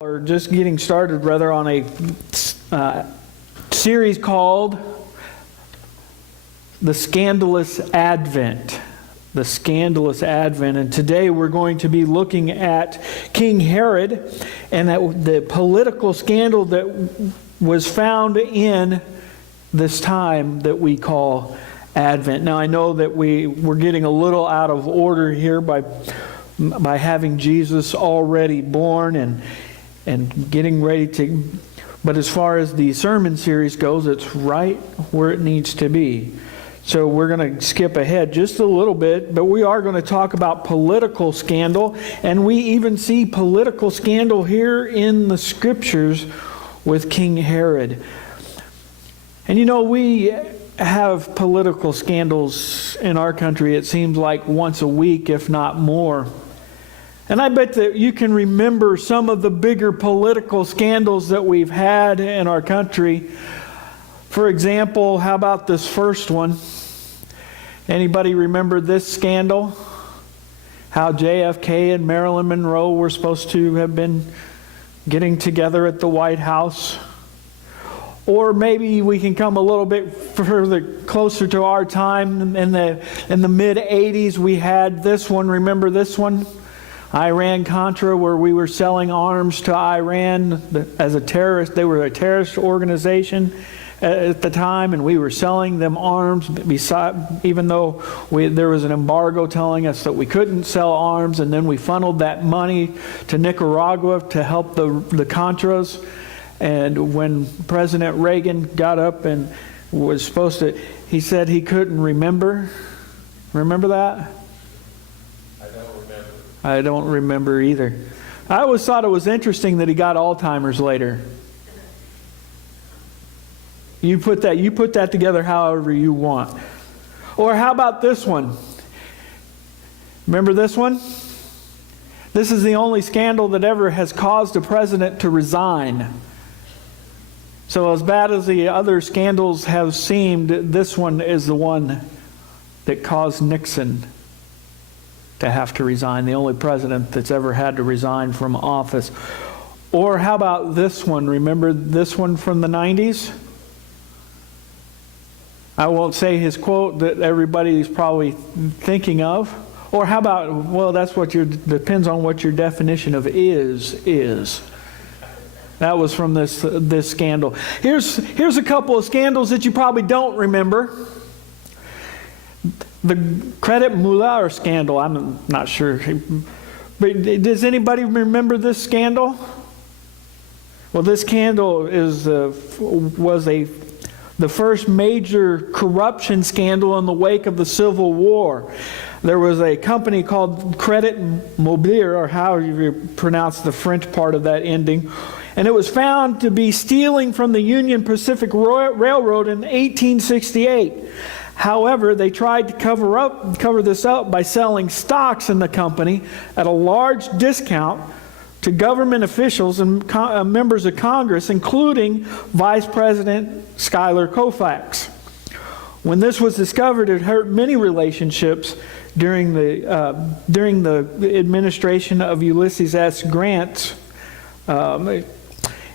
We're just getting started, rather, on a series called The Scandalous Advent. The Scandalous Advent. And today we're going to be looking at King Herod and the political scandal that was found in this time that we call Advent. Now, I know that we're getting a little out of order here by having Jesus already born and getting ready to, but as far as the sermon series goes, it's right where it needs to be. So we're going to skip ahead just a little bit, but we are going to talk about political scandal, and we even see political scandal here in the scriptures with King Herod. And you know, we have political scandals in our country, it seems like once a week, if not more. And I bet that you can remember some of the bigger political scandals that we've had in our country. For example, how about this first one? Anybody remember this scandal? How JFK and Marilyn Monroe were supposed to have been getting together at the White House? Or maybe we can come a little bit further closer to our time. In the mid-'80s, we had this one. Remember this one? Iran-Contra, where we were selling arms to Iran as a terrorist. They were a terrorist organization at the time, and we were selling them arms, even though there was an embargo telling us that we couldn't sell arms, and then we funneled that money to Nicaragua to help the Contras. And when President Reagan got up and was supposed to, he said he couldn't remember. Remember that? I don't remember either. I always thought it was interesting that he got Alzheimer's later. You put that together however you want. Or how about this one? Remember this one? This is the only scandal that ever has caused a president to resign. So as bad as the other scandals have seemed, this one is the one that caused Nixon to have to resign, the only president that's ever had to resign from office. Or how about this one? Remember this one from the 90s? I won't say his quote that everybody's probably thinking of. Or how about, well, that's what depends on what your definition of is. That was from this scandal. Here's a couple of scandals that you probably don't remember. The credit Muller scandal, I'm not sure. But does anybody remember this scandal? Well, this scandal was the first major corruption scandal in the wake of the Civil War. There was a company called Credit Mobilier, or how you pronounce the French part of that ending, and it was found to be stealing from the Union Pacific Railroad in 1868. However, they tried to cover this up by selling stocks in the company at a large discount to government officials and members of Congress, including Vice President Schuyler Colfax. When this was discovered, it hurt many relationships during the administration of Ulysses S. Grant. And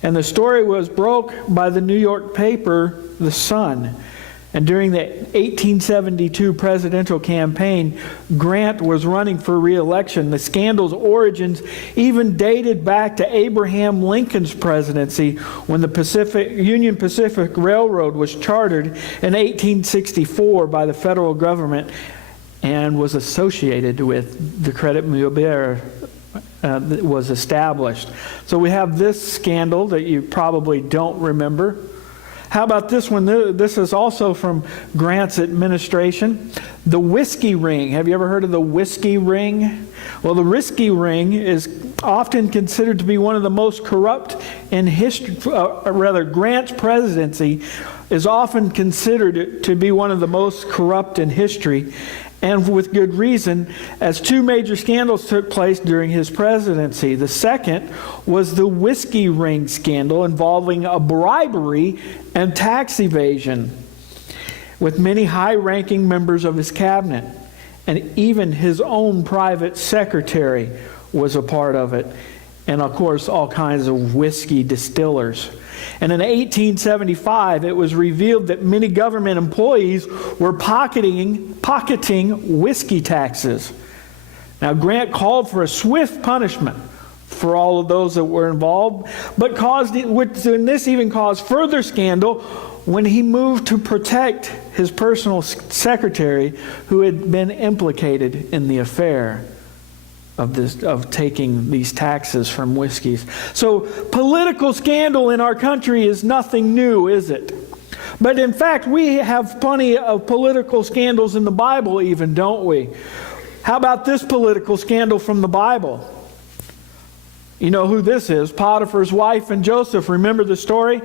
the story was broke by the New York paper, The Sun. And during the 1872 presidential campaign, Grant was running for re-election. The scandal's origins even dated back to Abraham Lincoln's presidency, when the Union Pacific Railroad was chartered in 1864 by the federal government and was associated with the Credit Mobilier that was established. So we have this scandal that you probably don't remember. How about this one? This is also from Grant's administration. The whiskey ring. Have you ever heard of the whiskey ring? Well, the whiskey ring is often considered to be one of the most corrupt in history. Grant's presidency is often considered to be one of the most corrupt in history, and with good reason, as two major scandals took place during his presidency. The second was the whiskey ring scandal, involving a bribery and tax evasion with many high-ranking members of his cabinet. And even his own private secretary was a part of it. and of course all kinds of whiskey distillers. And in 1875, it was revealed that many government employees were pocketing whiskey taxes. Now, Grant called for a swift punishment for all of those that were involved, but this even caused further scandal when he moved to protect his personal secretary who had been implicated in the affair of taking these taxes from whiskeys. So political scandal in our country is nothing new, is it? But in fact, we have plenty of political scandals in the Bible even, don't we? How about this political scandal from the Bible? You know who this is, Potiphar's wife and Joseph. Remember the story?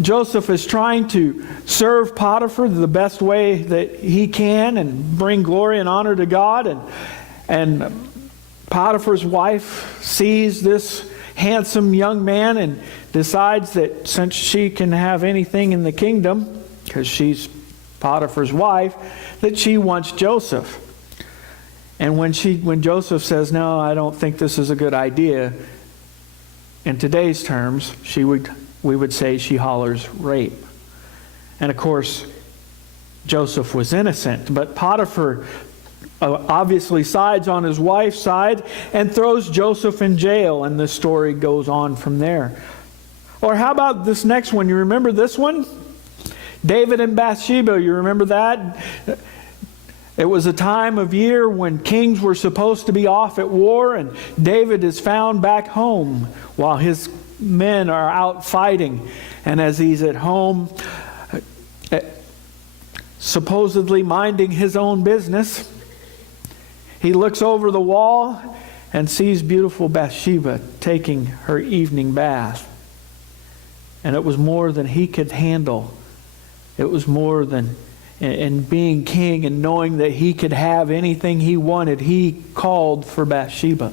Joseph is trying to serve Potiphar the best way that he can and bring glory and honor to God. And Potiphar's wife sees this handsome young man and decides that since she can have anything in the kingdom, because she's Potiphar's wife, that she wants Joseph. And when Joseph says, "No, I don't think this is a good idea," in today's terms, we would say she hollers rape. And of course, Joseph was innocent, but Potiphar obviously sides on his wife's side and throws Joseph in jail, and the story goes on from there. Or how about this next one? You remember this one? David and Bathsheba, you remember that? It was a time of year when kings were supposed to be off at war, and David is found back home while his men are out fighting. And as he's at home, supposedly minding his own business, he looks over the wall and sees beautiful Bathsheba taking her evening bath. And it was more than he could handle. It was more than, and being king and knowing that he could have anything he wanted, he called for Bathsheba.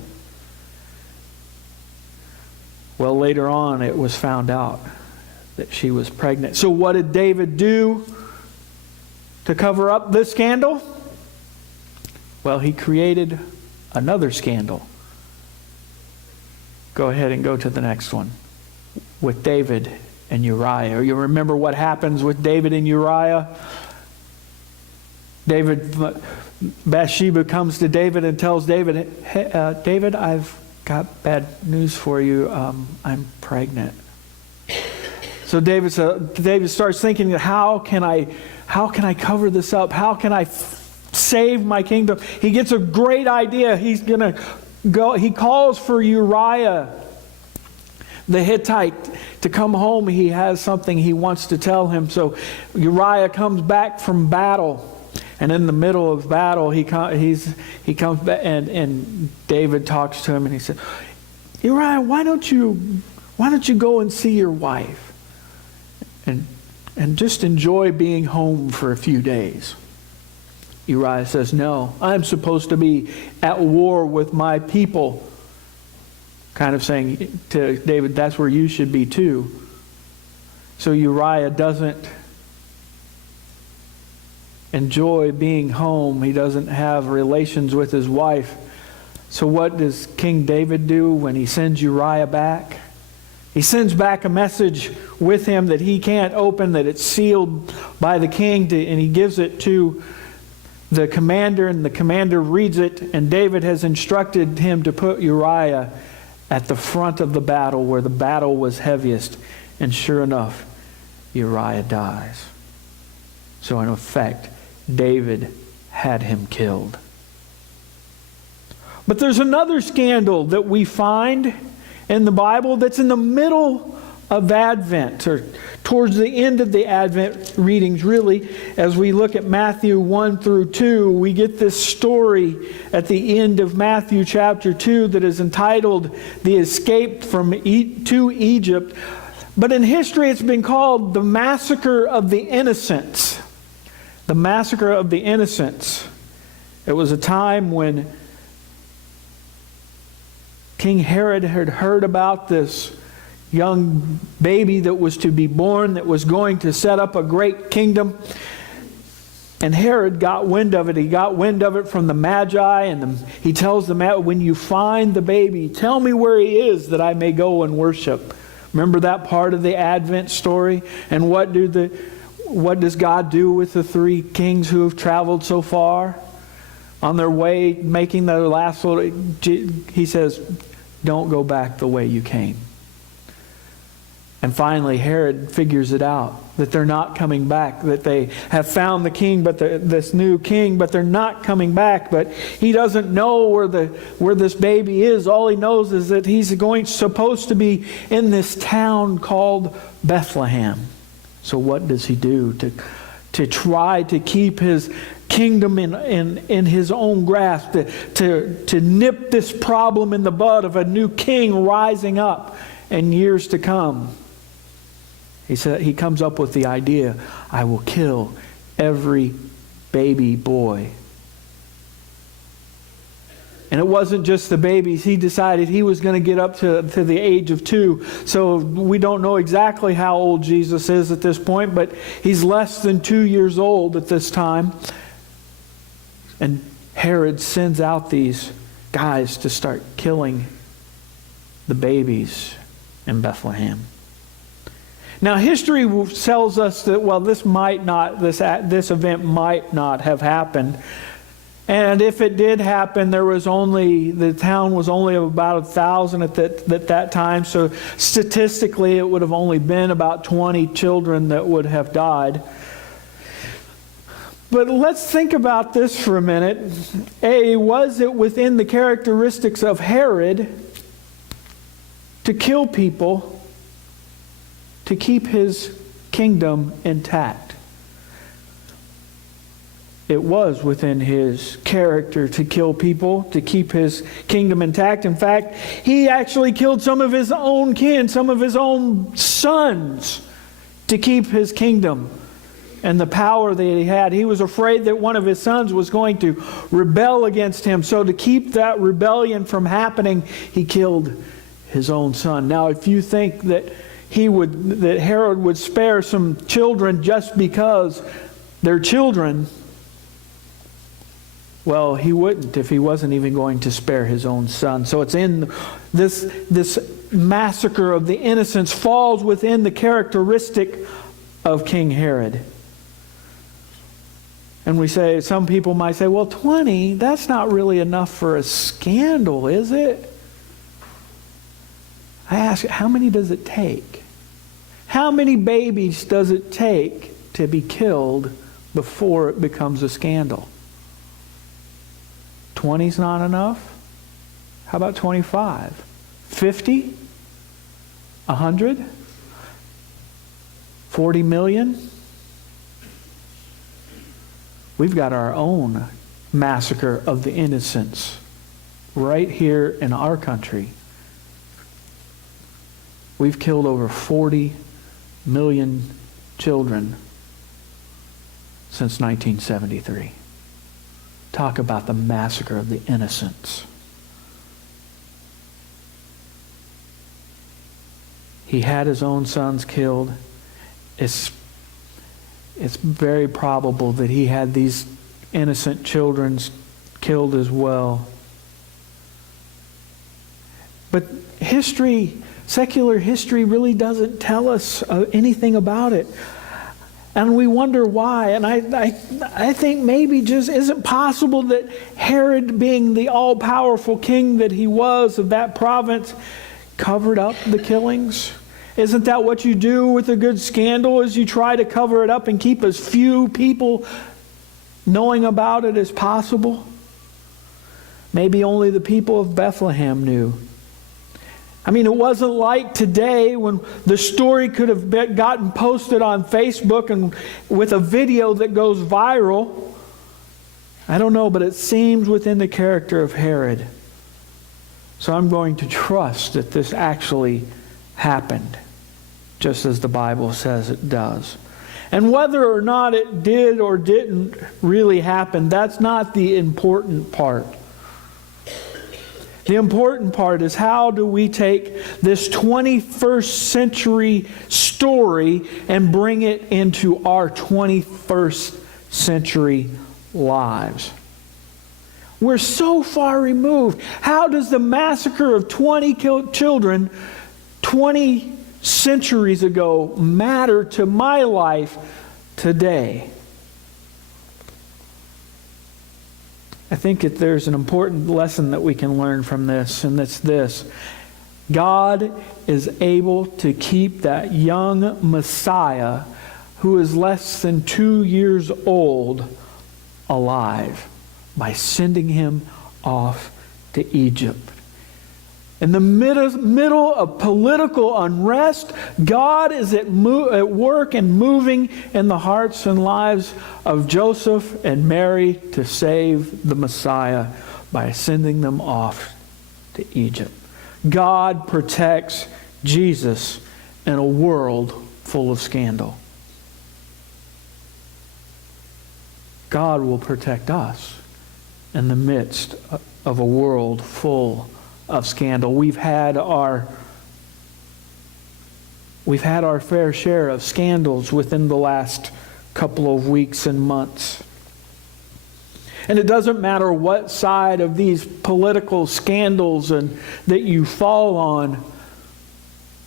Well, later on it was found out that she was pregnant. So what did David do to cover up this scandal? Well, he created another scandal. Go ahead and go to the next one. With David and Uriah. You remember what happens with David and Uriah? Bathsheba comes to David and tells David, "Hey, David, I've got bad news for you. I'm pregnant." So David starts thinking, how can I cover this up? How can I save my kingdom? He gets a great idea. He's going to go. He calls for Uriah the Hittite to come home. He has something he wants to tell him. So Uriah comes back from battle, and in the middle of battle, he comes back, and David talks to him, and he said, "Uriah, why don't you go and see your wife, and just enjoy being home for a few days?" Uriah says, "No, I'm supposed to be at war with my people." Kind of saying to David, that's where you should be too. So Uriah doesn't enjoy being home. He doesn't have relations with his wife. So what does King David do when he sends Uriah back? He sends back a message with him that he can't open, that it's sealed by the king, and he gives it to the commander, and the commander reads it, and David has instructed him to put Uriah at the front of the battle where the battle was heaviest. And sure enough, Uriah dies. So in effect, David had him killed. But there's another scandal that we find in the Bible that's in the middle of Advent, or towards the end of the Advent readings, really. As we look at Matthew 1 through 2, we get this story at the end of Matthew chapter 2 that is entitled "The Escape to Egypt." But in history, it's been called the Massacre of the Innocents. The Massacre of the Innocents. It was a time when King Herod had heard about this young baby that was to be born, that was going to set up a great kingdom. And Herod got wind of it. He got wind of it from the Magi, and he tells them, when you find the baby, tell me where he is that I may go and worship. Remember that part of the Advent story? And what does God do with the three kings who have traveled so far? On their way, making their last little... He says, don't go back the way you came. And finally, Herod figures it out, that they're not coming back, that they have found the king, this new king, but they're not coming back. But he doesn't know where this baby is. All he knows is that he's supposed to be in this town called Bethlehem. So what does he do to try to keep his kingdom in his own grasp, to nip this problem in the bud of a new king rising up in years to come? He comes up with the idea, I will kill every baby boy. And it wasn't just the babies. He decided he was going to get up to the age of 2. So we don't know exactly how old Jesus is at this point, but he's less than 2 years old at this time. And Herod sends out these guys to start killing the babies in Bethlehem. Now, history tells us that, this event might not have happened. And if it did happen, the town was only about 1,000 at that time. So statistically, it would have only been about 20 children that would have died. But let's think about this for a minute. Was it within the characteristics of Herod to kill people to keep his kingdom intact? It was within his character to kill people, to keep his kingdom intact. In fact, he actually killed some of his own kin, some of his own sons, to keep his kingdom and the power that he had. He was afraid that one of his sons was going to rebel against him. So to keep that rebellion from happening, he killed his own son. Now, if you think that Herod would spare some children just because they're children, well, he wouldn't if he wasn't even going to spare his own son. So it's in this massacre of the innocents falls within the characteristic of King Herod. And some people might say, well, 20, that's not really enough for a scandal, is it? I ask, how many does it take? How many babies does it take to be killed before it becomes a scandal? 20's not enough? How about 25? 50? 100? 40 million? We've got our own massacre of the innocents right here in our country. We've killed over 40 million children since 1973. Talk about the massacre of the innocents. He had his own sons killed. It's very probable that he had these innocent children killed as well. But secular history really doesn't tell us anything about it. And we wonder why. And I think maybe just, is it possible that Herod, being the all-powerful king that he was of that province, covered up the killings? Isn't that what you do with a good scandal, is you try to cover it up and keep as few people knowing about it as possible? Maybe only the people of Bethlehem knew. I mean, it wasn't like today when the story could have gotten posted on Facebook and with a video that goes viral. I don't know, but it seems within the character of Herod. So I'm going to trust that this actually happened, just as the Bible says it does. And whether or not it did or didn't really happen, that's not the important part. The important part is, how do we take this 21st century story and bring it into our 21st century lives. We're so far removed. How does the massacre of 20 children 20 centuries ago matter to my life today? I think that there's an important lesson that we can learn from this, and it's this. God is able to keep that young Messiah who is less than 2 years old alive by sending him off to Egypt. In the middle of political unrest, God is at work and moving in the hearts and lives of Joseph and Mary to save the Messiah by sending them off to Egypt. God protects Jesus in a world full of scandal. God will protect us in the midst of a world full of scandal. We've had our fair share of scandals within the last couple of weeks and months. And it doesn't matter what side of these political scandals that you fall on.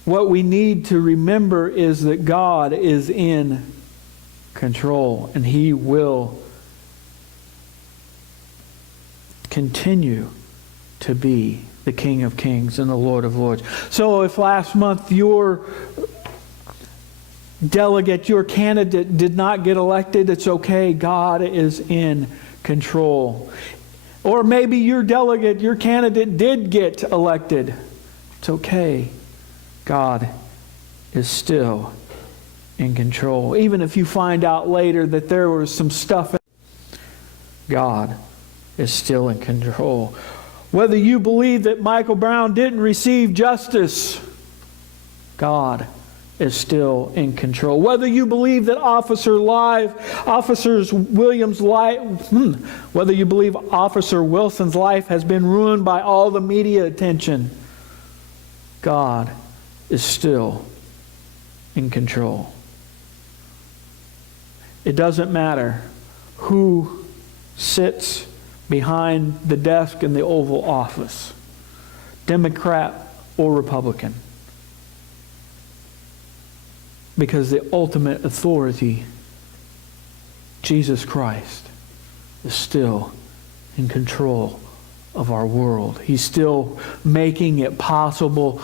What we need to remember is that God is in control, and He will continue to be the King of Kings and the Lord of Lords. So if last month your delegate, your candidate did not get elected, it's okay. God is in control. Or maybe your delegate, your candidate did get elected. It's okay. God is still in control. Even if you find out later that there was some stuff, God is still in control. Whether you believe that Michael Brown didn't receive justice, God is still in control. Whether you believe that Officer Wilson's life has been ruined by all the media attention, God is still in control. It doesn't matter who sits behind the desk in the Oval Office, Democrat or Republican, because the ultimate authority, Jesus Christ, is still in control of our world. He's still making it possible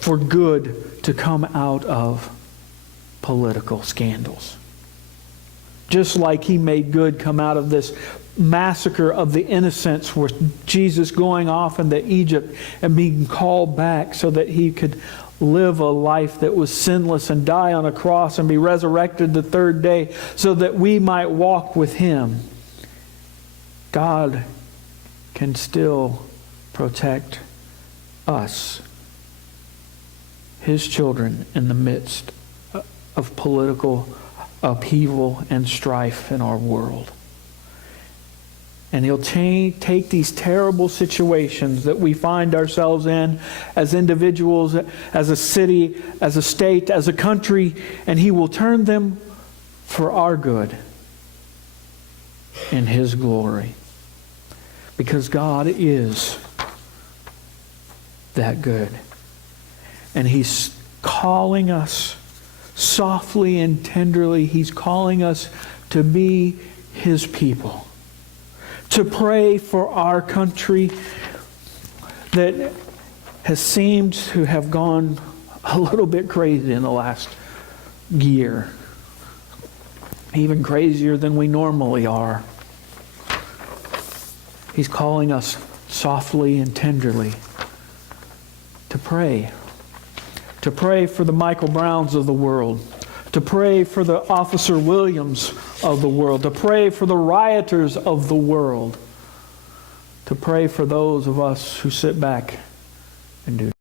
for good to come out of political scandals. Just like He made good come out of this massacre of the innocents, with Jesus going off into Egypt and being called back so that He could live a life that was sinless and die on a cross and be resurrected the third day so that we might walk with Him. God can still protect us, His children, in the midst of political upheaval and strife in our world. And He'll take these terrible situations that we find ourselves in as individuals, as a city, as a state, as a country, and He will turn them for our good in His glory. Because God is that good. And He's calling us softly and tenderly. He's calling us to be His people. To pray for our country that has seemed to have gone a little bit crazy in the last year. Even crazier than we normally are. He's calling us softly and tenderly to pray. To pray for the Michael Browns of the world. To pray for the Officer Williams of the world. To pray for the rioters of the world. To pray for those of us who sit back and do